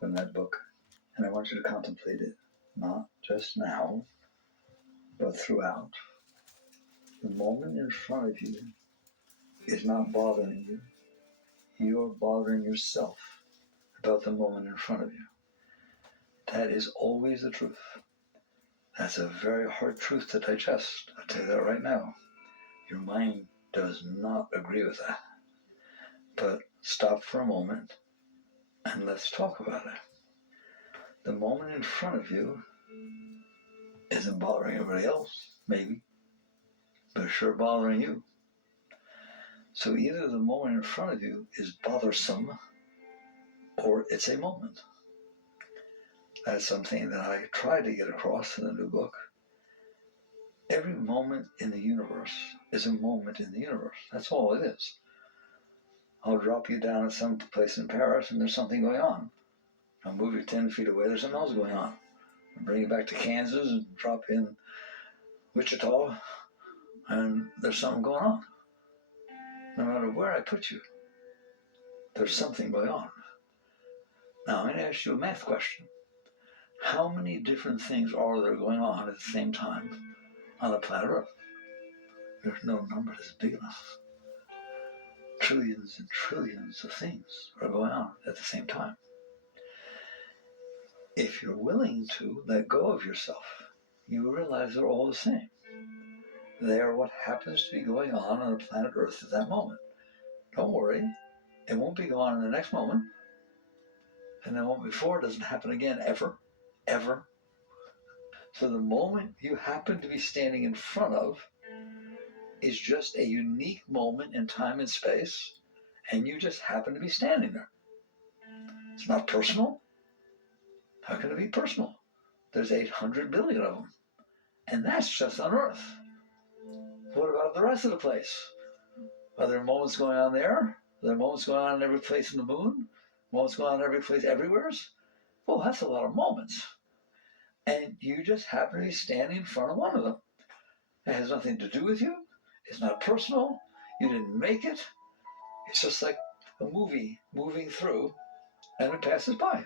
from that book. And I want you to contemplate it, not just now, but throughout. The moment in front of you is not bothering you. You're bothering yourself about the moment in front of you. That is always the truth. That's a very hard truth to digest. I'll tell you that right now. Your mind does not agree with that. But stop for a moment and let's talk about it. The moment in front of you isn't bothering everybody else, maybe, but it's sure bothering you. So either the moment in front of you is bothersome or it's a moment. That's something that I try to get across in the new book. Every moment in the universe is a moment in the universe. That's all it is. I'll drop you down at some place in Paris and there's something going on. I'll move you 10 feet away, there's something else going on. I'll bring you back to Kansas and drop in Wichita and there's something going on. No matter where I put you, there's something going on. Now, I'm going to ask you a math question. How many different things are there going on at the same time on the planet Earth? There's no number that's big enough. Trillions and trillions of things are going on at the same time. If you're willing to let go of yourself, you realize they're all the same. They are what happens to be going on the planet Earth at that moment. Don't worry, it won't be going on in the next moment. And the moment before it doesn't happen again, ever. Ever. So the moment you happen to be standing in front of is just a unique moment in time and space, and you just happen to be standing there. It's not personal. How can it be personal? There's 800 billion of them, and that's just on Earth. What about the rest of the place? Are there moments going on there? Are there moments going on in every place in the moon? Moments going on in every place everywhere? Well, that's a lot of moments. And you just happen to be standing in front of one of them. It has nothing to do with you. It's not personal. You didn't make it. It's just like a movie moving through and it passes by.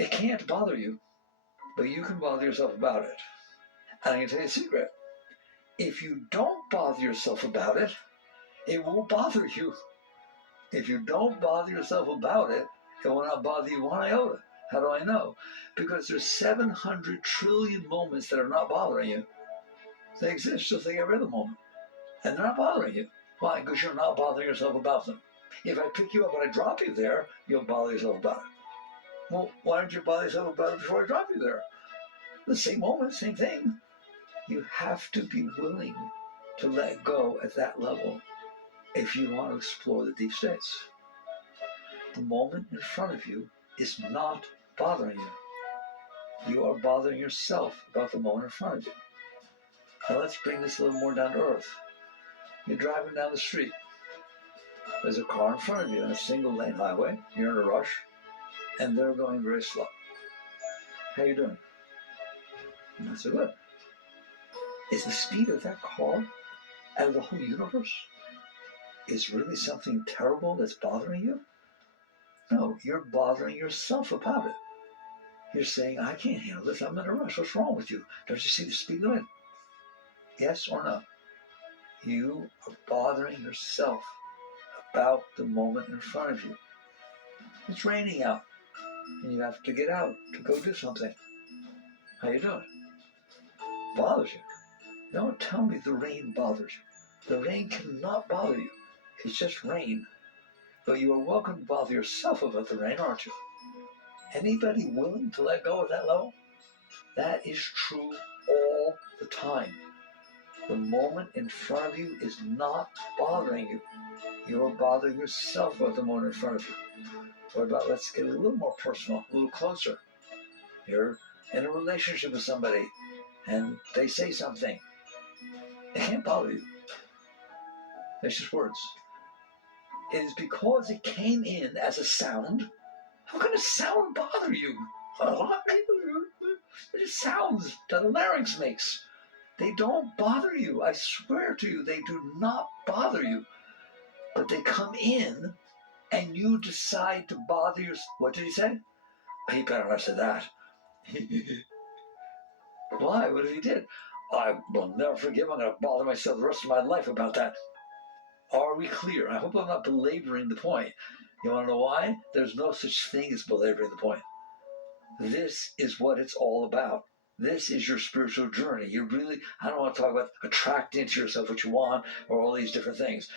It can't bother you, but you can bother yourself about it. And I can tell you a secret. If you don't bother yourself about it, it won't bother you. If you don't bother yourself about it, it will not bother you one iota. How do I know? Because there's 700 trillion moments that are not bothering you. They exist just like every other moment. And they're not bothering you. Why? Because you're not bothering yourself about them. If I pick you up and I drop you there, you'll bother yourself about it. Well, why don't you bother yourself about it before I drop you there? The same moment, same thing. You have to be willing to let go at that level if you want to explore the deep states. The moment in front of you is not bothering you. You are bothering yourself about the moment in front of you. Now let's bring this a little more down to earth. You're driving down the street. There's a car in front of you on a single lane highway. You're in a rush, and they're going very slow. How you doing? Not so good. Is the speed of that car out of the whole universe? Is really something terrible that's bothering you? No, you're bothering yourself about it. You're saying, I can't handle this. I'm in a rush. What's wrong with you? Don't you see the speed limit? Yes or no? You are bothering yourself about the moment in front of you. It's raining out, and you have to get out to go do something. How you doing? Bothers you. Don't tell me the rain bothers you. The rain cannot bother you. It's just rain. But you are welcome to bother yourself about the rain, aren't you? Anybody willing to let go at that level? That is true all the time. The moment in front of you is not bothering you. You are bothering yourself about the moment in front of you. What about, let's get a little more personal, a little closer. You're in a relationship with somebody and they say something. It can't bother you. It's just words. It is because it came in as a sound. How can a sound bother you? It just sounds that the larynx makes. They don't bother you. I swear to you, they do not bother you. But they come in and you decide to bother yourself. What did he say? He better not have said that. Why? What if he did? I will never forgive him. I'm going to bother myself the rest of my life about that. Are we clear? I hope I'm not belaboring the point. You want to know why? There's no such thing as belaboring the point. This is what it's all about. This is your spiritual journey. You really, I don't want to talk about attracting to yourself what you want or all these different things.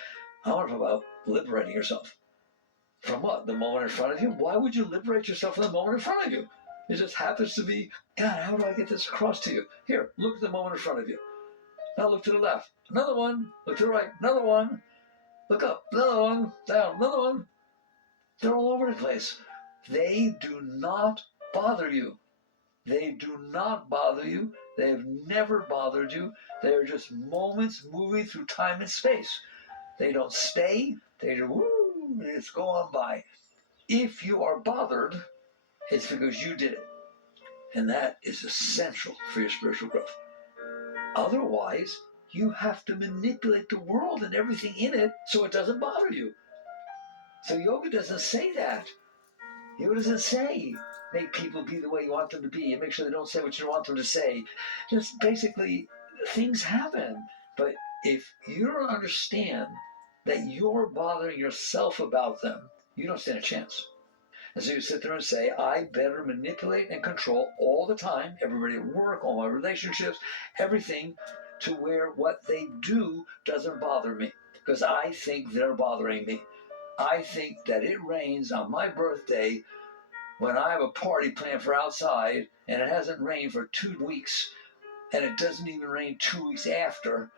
I want to talk about liberating yourself. From what? The moment in front of you? Why would you liberate yourself from the moment in front of you? It just happens to be, God, how do I get this across to you? Here, look at the moment in front of you. Now look to the left. Another one. Look to the right. Another one. Look up. Another one. Down. Another one. They're all over the place. They do not bother you. They do not bother you. They have never bothered you. They are just moments moving through time and space. They don't stay. They just go on by. If you are bothered, it's because you did it. And that is essential for your spiritual growth. Otherwise, you have to manipulate the world and everything in it so it doesn't bother you. So yoga doesn't say that. Yoga doesn't say make people be the way you want them to be and make sure they don't say what you want them to say. Just basically, things happen. But if you don't understand that you're bothering yourself about them, you don't stand a chance. And so you sit there and say, I better manipulate and control all the time, everybody at work, all my relationships, everything, to where what they do doesn't bother me. Because I think they're bothering me. I think that it rains on my birthday when I have a party planned for outside and it hasn't rained for 2 weeks and it doesn't even rain 2 weeks after.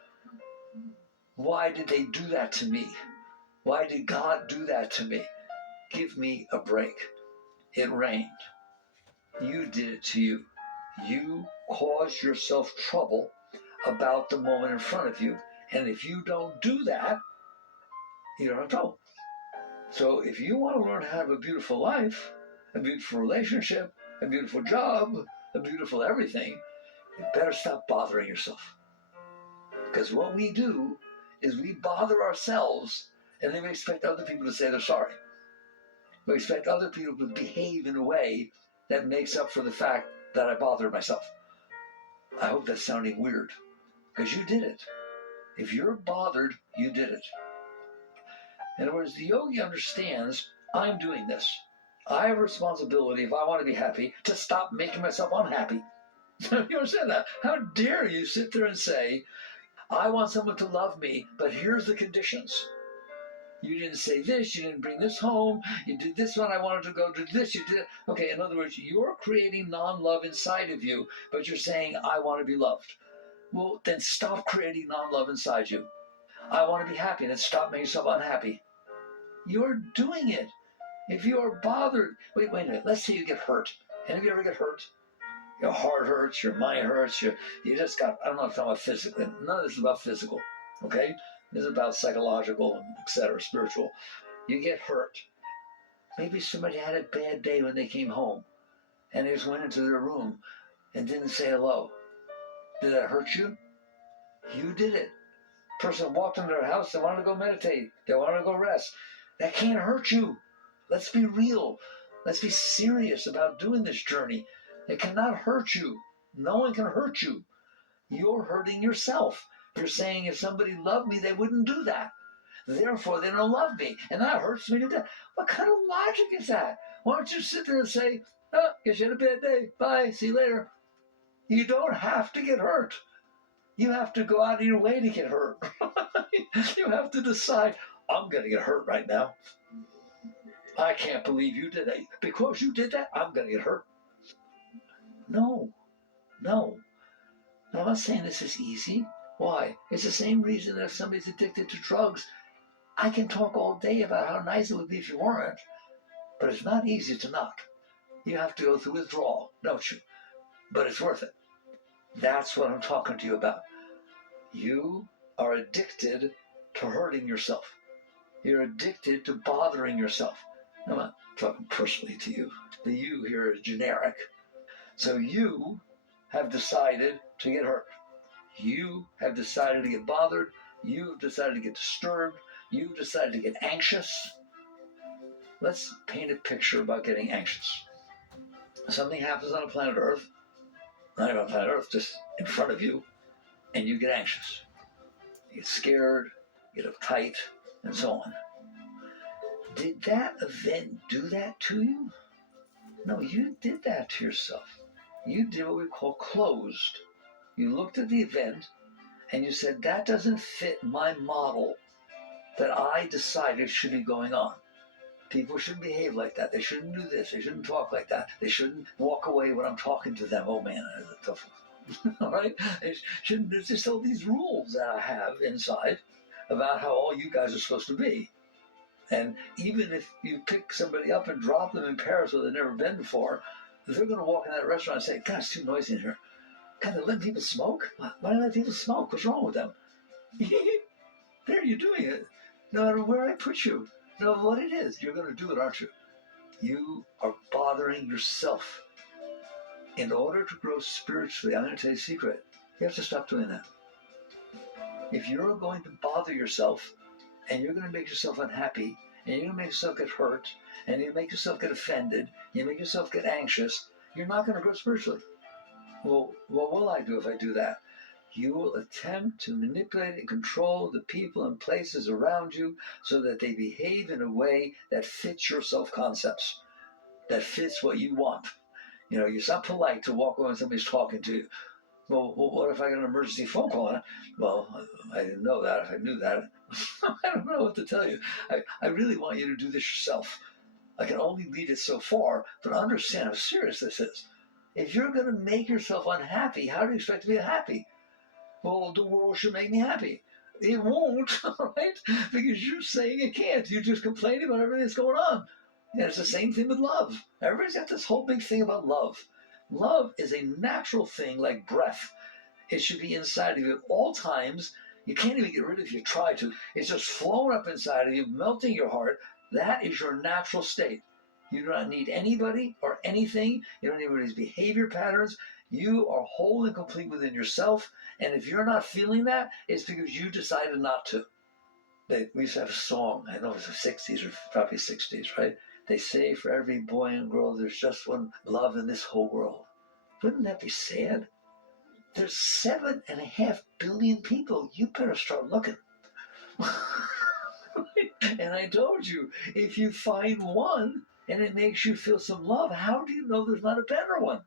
Why did they do that to me? Why did God do that to me? Give me a break. It rained. You did it to you. You caused yourself trouble about the moment in front of you. And if you don't do that, you don't have trouble. So if you want to learn how to have a beautiful life, a beautiful relationship, a beautiful job, a beautiful everything, you better stop bothering yourself. Because what we do is we bother ourselves and then we expect other people to say they're sorry. We expect other people to behave in a way that makes up for the fact that I bothered myself. I hope that's sounding weird, because you did it. If you're bothered, you did it. In other words, the yogi understands, I'm doing this. I have a responsibility, if I want to be happy, to stop making myself unhappy. You understand that? How dare you sit there and say, I want someone to love me, but here's the conditions. You didn't say this, you didn't bring this home, you did this one, I wanted to go do this, you did it. Okay, in other words, you're creating non-love inside of you, but you're saying, I want to be loved. Well, then stop creating non-love inside you. I want to be happy, then stop making yourself unhappy. You're doing it. If you are bothered, wait a minute, let's say you get hurt. Any of you ever get hurt? Your heart hurts, your mind hurts, you just got, I don't know if I'm talking about physical, none of this is about physical, okay? This is about psychological and etc., spiritual. You get hurt. Maybe somebody had a bad day when they came home and they just went into their room and didn't say hello. Did that hurt you? You did it. Person walked into their house, they wanted to go meditate, they wanted to go rest. That can't hurt you. Let's be real. Let's be serious about doing this journey. It cannot hurt you. No one can hurt you. You're hurting yourself. You're saying if somebody loved me, they wouldn't do that. Therefore, they don't love me. And that hurts me to death. What kind of logic is that? Why don't you sit there and say, oh, guess you had a bad day. Bye. See you later. You don't have to get hurt. You have to go out of your way to get hurt. You have to decide, I'm going to get hurt right now. I can't believe you did that. Because you did that, I'm going to get hurt. No. And I'm not saying this is easy. Why? It's the same reason that if somebody's addicted to drugs, I can talk all day about how nice it would be if you weren't, but it's not easy to not. You have to go through withdrawal, don't you? But it's worth it. That's what I'm talking to you about. You are addicted to hurting yourself. You're addicted to bothering yourself. I'm not talking personally to you. The you here is generic. So you have decided to get hurt. You have decided to get bothered. You have decided to get disturbed. You've decided to get anxious. Let's paint a picture about getting anxious. Something happens on planet Earth, not even on planet Earth, just in front of you, and you get anxious. You get scared, you get uptight, and so on. Did that event do that to you? No, you did that to yourself. You did what we call closed. You looked at the event and you said, that doesn't fit my model that I decided should be going on. People shouldn't behave like that. They shouldn't do this. They shouldn't talk like that. They shouldn't walk away when I'm talking to them. Oh man, that's a tough one. All right? There's just all these rules that I have inside about how all you guys are supposed to be. And even if you pick somebody up and drop them in Paris where they've never been before, if they're going to walk in that restaurant and say, God, it's too noisy in here. God, they're letting people smoke? Why do they let people smoke? What's wrong with them? There, you're doing it. No matter where I put you, no matter what it is, you're going to do it, aren't you? You are bothering yourself. In order to grow spiritually, I'm going to tell you a secret. You have to stop doing that. If you're going to bother yourself, and you're going to make yourself unhappy, and you're going to make yourself get hurt, and you make yourself get offended, you make yourself get anxious, you're not going to grow spiritually. Well, what will I do if I do that? You will attempt to manipulate and control the people and places around you so that they behave in a way that fits your self-concepts, that fits what you want. You know, it's not polite to walk away when somebody's talking to you. Well, what if I get an emergency phone call? Well, I didn't know that. If I knew that, I don't know what to tell you. I really want you to do this yourself. I can only lead it so far, but understand how serious this is. If you're going to make yourself unhappy, how do you expect to be happy? Well, the world should make me happy. It won't, right? Because you're saying it can't. You're just complaining about everything that's going on. And it's the same thing with love. Everybody's got this whole big thing about love. Love is a natural thing like breath. It should be inside of you at all times. You can't even get rid of it if you try to. It's just flowing up inside of you, melting your heart. That is your natural state. You do not need anybody or anything. You don't need anybody's behavior patterns. You are whole and complete within yourself. And if you're not feeling that, it's because you decided not to. We used to have a song, I know it was the 60s or probably 60s, right? They say for every boy and girl, there's just one love in this whole world. Wouldn't that be sad? There's 7.5 billion people. You better start looking. And I told you, if you find one and it makes you feel some love, how do you know there's not a better one?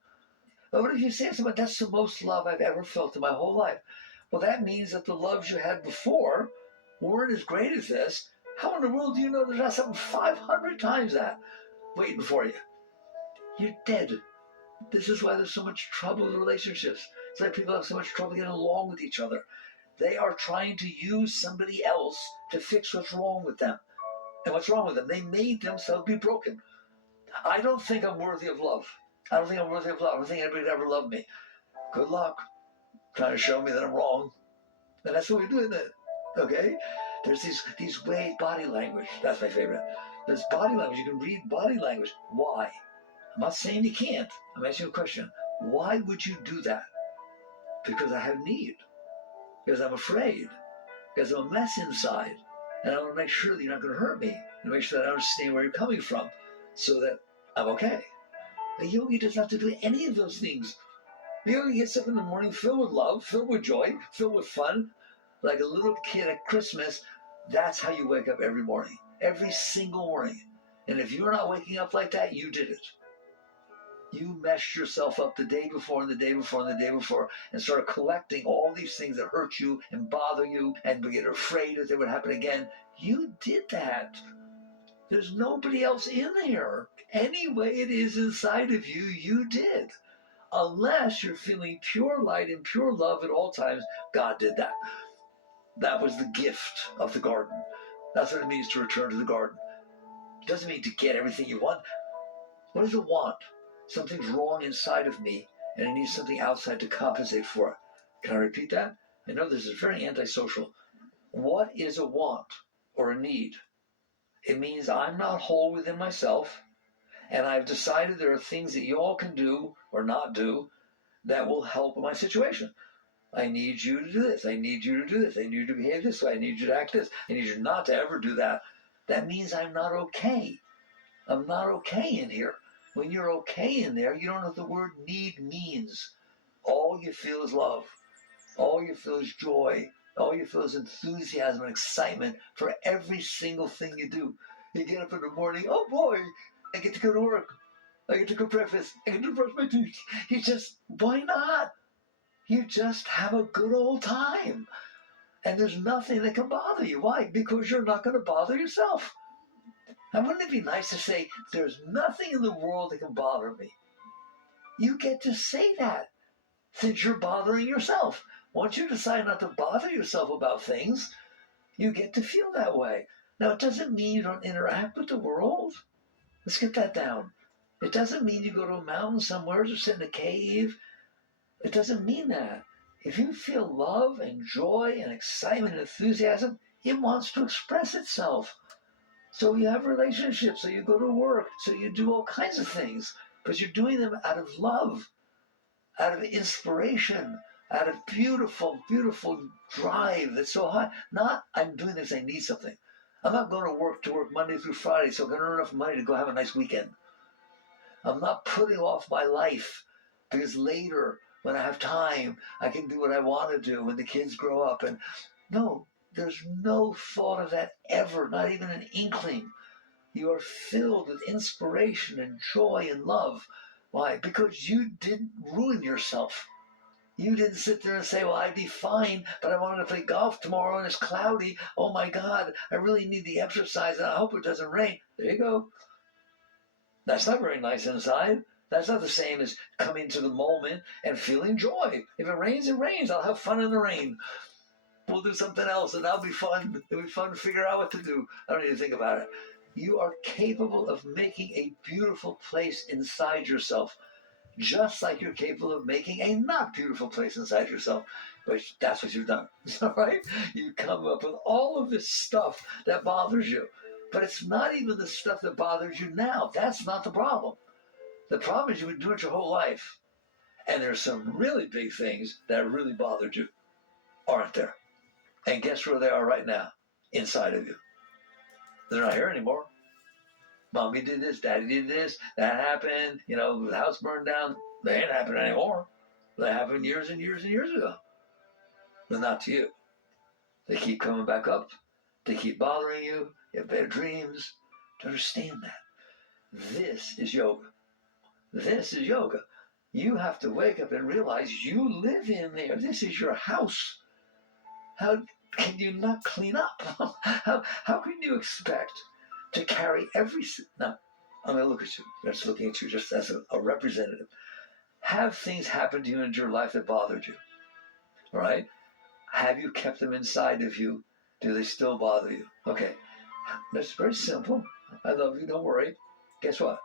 But what if you say to someone, that's the most love I've ever felt in my whole life? Well, that means that the loves you had before weren't as great as this. How in the world do you know there's not something 500 times that waiting for you? You're dead. This is why there's so much trouble in relationships. It's like people have so much trouble getting along with each other. They are trying to use somebody else to fix what's wrong with them. And what's wrong with them? They made themselves be broken. I don't think I'm worthy of love. I don't think I'm worthy of love. I don't think anybody would ever love me. Good luck trying to show me that I'm wrong. And that's what we do, isn't it? Okay? There's these ways, body language. That's my favorite. There's body language. You can read body language. Why? I'm not saying you can't. I'm asking you a question. Why would you do that? Because I have need. Because I'm afraid. Because I'm a mess inside. And I want to make sure that you're not going to hurt me. And make sure that I understand where you're coming from. So that I'm okay. A yogi doesn't have to do any of those things. The yogi gets up in the morning filled with love, filled with joy, filled with fun. Like a little kid at Christmas. That's how you wake up every morning. Every single morning. And if you're not waking up like that, you did it. You messed yourself up the day before and the day before and the day before and started collecting all these things that hurt you and bother you and get afraid that they would happen again. You did that. There's nobody else in here. Any way it is inside of you, you did. Unless you're feeling pure light and pure love at all times, God did that. That was the gift of the garden. That's what it means to return to the garden. It doesn't mean to get everything you want. What does it want? Something's wrong inside of me, and I need something outside to compensate for it. Can I repeat that? I know this is very antisocial. What is a want or a need? It means I'm not whole within myself, and I've decided there are things that you all can do or not do that will help my situation. I need you to do this. I need you to do this. I need you to behave this way. I need you to act this. I need you not to ever do that. That means I'm not okay. I'm not okay in here. When you're okay in there, you don't know what the word need means. All you feel is love. All you feel is joy. All you feel is enthusiasm and excitement for every single thing you do. You get up in the morning, oh boy, I get to go to work. I get to cook breakfast. I get to brush my teeth. You just, why not? You just have a good old time. And there's nothing that can bother you. Why? Because you're not going to bother yourself. And wouldn't it be nice to say, there's nothing in the world that can bother me? You get to say that since you're bothering yourself. Once you decide not to bother yourself about things, you get to feel that way. Now, it doesn't mean you don't interact with the world. Let's get that down. It doesn't mean you go to a mountain somewhere or sit in a cave. It doesn't mean that. If you feel love and joy and excitement and enthusiasm, it wants to express itself. So you have relationships, so you go to work, so you do all kinds of things, but you're doing them out of love, out of inspiration, out of beautiful, beautiful drive that's so high. Not, I'm doing this, I need something. I'm not going to work Monday through Friday, so I'm going to earn enough money to go have a nice weekend. I'm not putting off my life because later, when I have time, I can do what I want to do when the kids grow up. And no, there's no thought of that ever, not even an inkling. You are filled with inspiration and joy and love. Why? Because you didn't ruin yourself. You didn't sit there and say, well, I'd be fine, but I wanted to play golf tomorrow and it's cloudy. Oh my God, I really need the exercise and I hope it doesn't rain. There you go. That's not very nice inside. That's not the same as coming to the moment and feeling joy. If it rains, it rains. I'll have fun in the rain. We'll do something else and that'll be fun. It'll be fun to figure out what to do. I don't even think about it. You are capable of making a beautiful place inside yourself, just like you're capable of making a not beautiful place inside yourself. But that's what you've done, all right? You come up with all of this stuff that bothers you. But it's not even the stuff that bothers you now. That's not the problem. The problem is you've been doing it your whole life. And there's some really big things that really bothered you, aren't there? And guess where they are right now? Inside of you. They're not here anymore. Mommy did this, daddy did this, that happened, the house burned down. They ain't happening anymore. They happened years and years and years ago. But not to you. They keep coming back up. They keep bothering you. You have bad dreams. To understand that. This is yoga. This is yoga. You have to wake up and realize you live in there. This is your house. How can you not clean up? How can you expect to carry every... Now, I'm going to look at you. Just looking at you just as a representative. Have things happen to you in your life that bothered you? All right? Have you kept them inside of you? Do they still bother you? Okay. That's very simple. I love you. Don't worry. Guess what?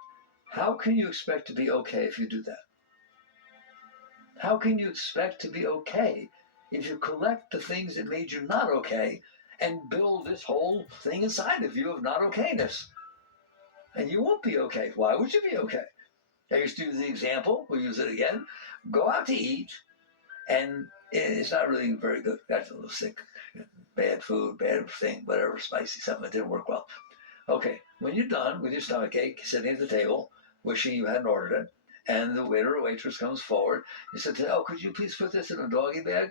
How can you expect to be okay if you do that? How can you expect to be okay if you collect the things that made you not okay and build this whole thing inside of you of not okayness? And you won't be okay. Why would you be okay? I used to use the example. We'll use it again. Go out to eat, and it's not really very good. Got a little sick. Bad food, bad thing, whatever, spicy, something that didn't work well. Okay, when you're done with your stomach ache, sitting at the table, wishing you hadn't ordered it, and the waiter or waitress comes forward and says, oh, could you please put this in a doggy bag?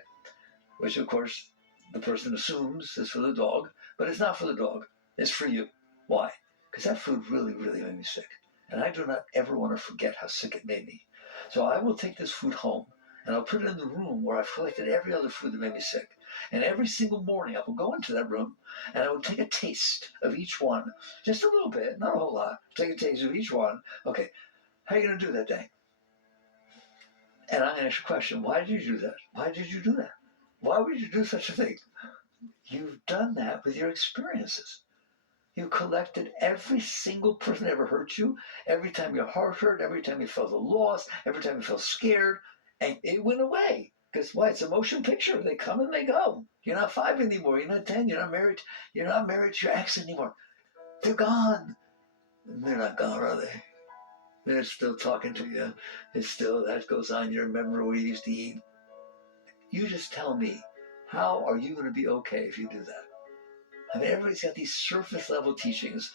Which, of course, the person assumes is for the dog, but it's not for the dog. It's for you. Why? Because that food really, really made me sick. And I do not ever want to forget how sick it made me. So I will take this food home, and I'll put it in the room where I've collected every other food that made me sick. And every single morning I will go into that room and I will take a taste of each one. Just a little bit, not a whole lot. Take a taste of each one. Okay, how are you going to do that day? And I'm going to ask you a question. Why did you do that? Why did you do that? Why would you do such a thing? You've done that with your experiences. You collected every single person that ever hurt you, every time your heart hurt, every time you felt a loss, every time you felt scared, and it went away. Because why? It's a motion picture. They come and they go. You're not 5 anymore. You're not 10. You're not married. You're not married to your ex anymore. They're gone. They're not gone, are they? They're still talking to you. It's still, that goes on. You remember where you used to eat. You just tell me, how are you going to be okay if you do that? I mean, everybody's got these surface level teachings.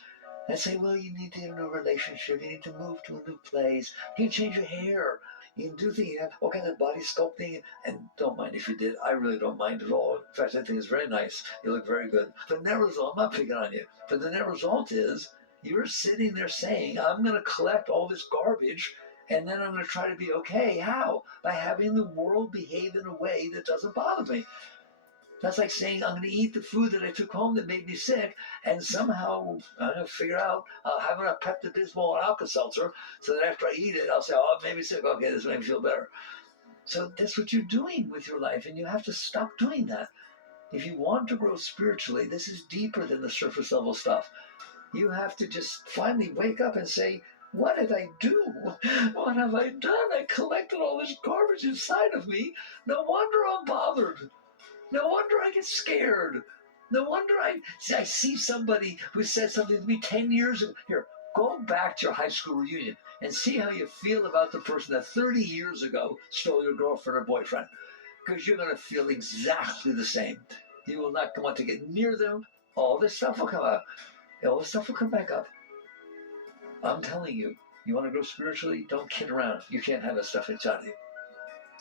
And say, well, you need to get a new relationship, you need to move to a new place, you can change your hair, you can do things, you have all kinds of body sculpting, and don't mind if you did. I really don't mind at all. In fact, I think it's very nice. You look very good. The net result, I'm not picking on you, but the net result is you're sitting there saying, I'm going to collect all this garbage and then I'm going to try to be okay. How? By having the world behave in a way that doesn't bother me. That's like saying I'm going to eat the food that I took home that made me sick, and somehow I'm going to figure out having a Pepto-Bismol and Alka-Seltzer, so that after I eat it, I'll say, "Oh, it made me sick. Okay, this made me feel better." So that's what you're doing with your life, and you have to stop doing that. If you want to grow spiritually, this is deeper than the surface level stuff. You have to just finally wake up and say, what did I do? What have I done? I collected all this garbage inside of me. No wonder I'm bothered. No wonder I get scared. No wonder I see somebody who said something to me 10 years ago. Here, go back to your high school reunion and see how you feel about the person that 30 years ago stole your girlfriend or boyfriend. Because you're going to feel exactly the same. You will not want to get near them. All this stuff will come out. All this stuff will come back up. I'm telling you, you want to grow spiritually? Don't kid around. You can't have that stuff inside of you.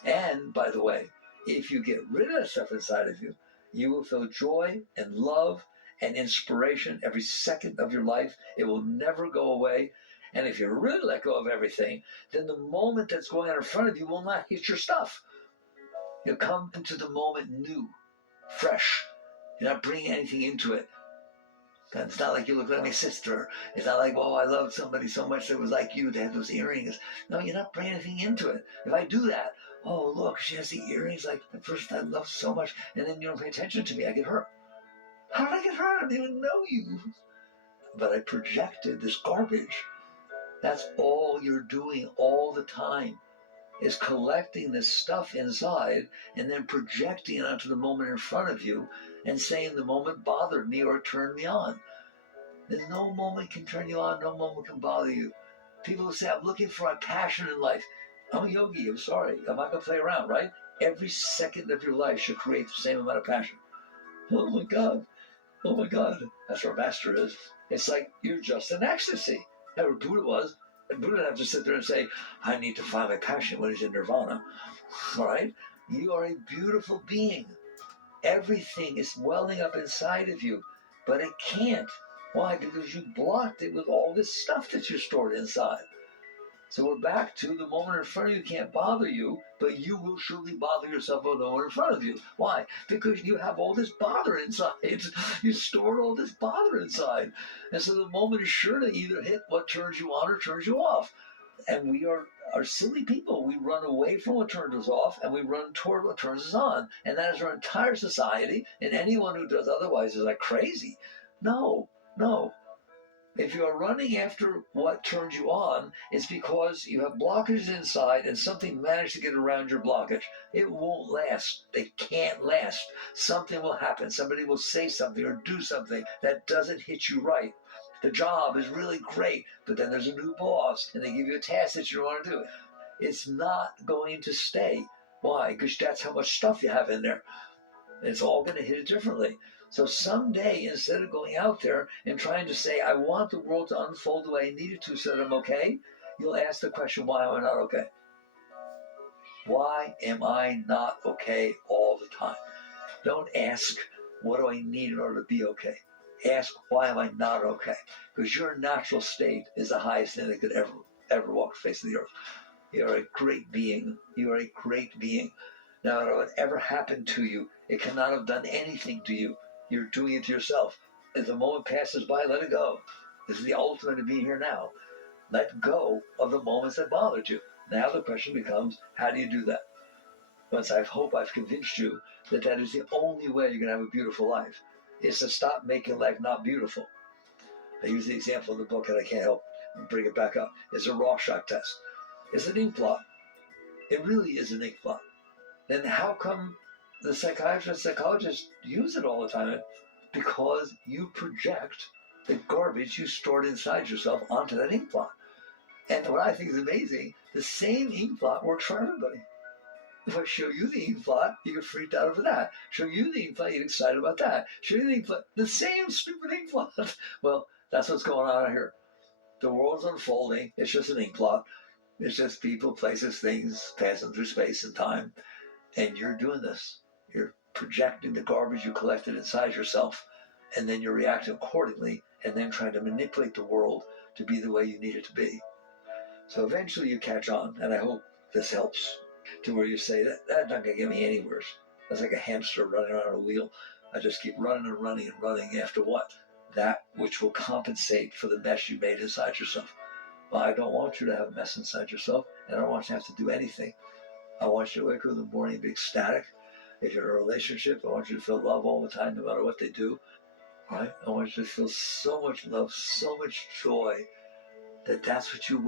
And, by the way, if you get rid of that stuff inside of you, you will feel joy and love and inspiration every second of your life. It will never go away. And if you really let go of everything, then the moment that's going on in front of you will not hit your stuff. You'll come into the moment new, fresh. You're not bringing anything into it. It's not like you look like my sister. It's not like, oh, I loved somebody so much that was like you. They had those earrings. No, you're not bringing anything into it. If I do that, oh, look, she has the earrings like the person I loved so much, and then you don't pay attention to me, I get hurt. How did I get hurt? I didn't even know you. But I projected this garbage. That's all you're doing all the time, is collecting this stuff inside and then projecting it onto the moment in front of you and saying the moment bothered me or turned me on. There's no moment can turn you on, no moment can bother you. People say, I'm looking for my passion in life. I'm a yogi, I'm sorry. I'm not going to play around, right? Every second of your life should create the same amount of passion. Oh my God. Oh my God. That's where master is. It's like you're just in ecstasy. That's what Buddha was. And Buddha didn't have to sit there and say, I need to find my passion when he's in nirvana. All right? You are a beautiful being. Everything is welling up inside of you, but it can't. Why? Because you blocked it with all this stuff that you stored inside. So we're back to the moment in front of you can't bother you, but you will surely bother yourself with the one in front of you. Why? Because you have all this bother inside. You stored all this bother inside. And so the moment is sure to either hit what turns you on or turns you off. And we are silly people. We run away from what turns us off and we run toward what turns us on. And that is our entire society. And anyone who does otherwise is like crazy. No, no. If you are running after what turns you on, it's because you have blockages inside and something managed to get around your blockage. It won't last. They can't last. Something will happen. Somebody will say something or do something that doesn't hit you right. The job is really great, but then there's a new boss and they give you a task that you don't want to do. It's not going to stay. Why? Because that's how much stuff you have in there. It's all going to hit it differently. So someday, instead of going out there and trying to say, I want the world to unfold the way I need it to so that I'm okay, you'll ask the question, why am I not okay? Why am I not okay all the time? Don't ask, what do I need in order to be okay? Ask, why am I not okay? Because your natural state is the highest thing that could ever walk the face of the earth. You're a great being. You are a great being. Now, whatever happened to you, it cannot have done anything to you. You're doing it to yourself. As the moment passes by, let it go. This is the ultimate of being here now. Let go of the moments that bothered you. Now the question becomes, how do you do that? Once I hope I've convinced you that that is the only way you're going to have a beautiful life, is to stop making life not beautiful. I use the example in the book, and I can't help bring it back up. It's a Rorschach test. It's an ink blot. It really is an ink blot. Then how come the psychiatrists, psychologists use it all the time? Because you project the garbage you stored inside yourself onto that ink blot. And what I think is amazing, the same ink blot works for everybody. If I show you the ink blot, you get freaked out over that. Show you the ink blot, you get excited about that. Show you the ink blot, the same stupid ink blot. Well, That's what's going on here. The world's unfolding. It's just an ink blot. It's just people, places, things passing through space and time. And you're doing this. You're projecting the garbage you collected inside yourself, and then you're reacting accordingly, and then trying to manipulate the world to be the way you need it to be. So eventually you catch on, and I hope this helps to where you say, that's not going to get me anywhere. That's like a hamster running around a wheel. I just keep running and running and running after what? That which will compensate for the mess you made inside yourself. Well, I don't want you to have a mess inside yourself, and I don't want you to have to do anything. I want you to wake up in the morning and be ecstatic. If you're in a relationship, I want you to feel love all the time, no matter what they do. Right? I want you to feel so much love, so much joy, that that's what you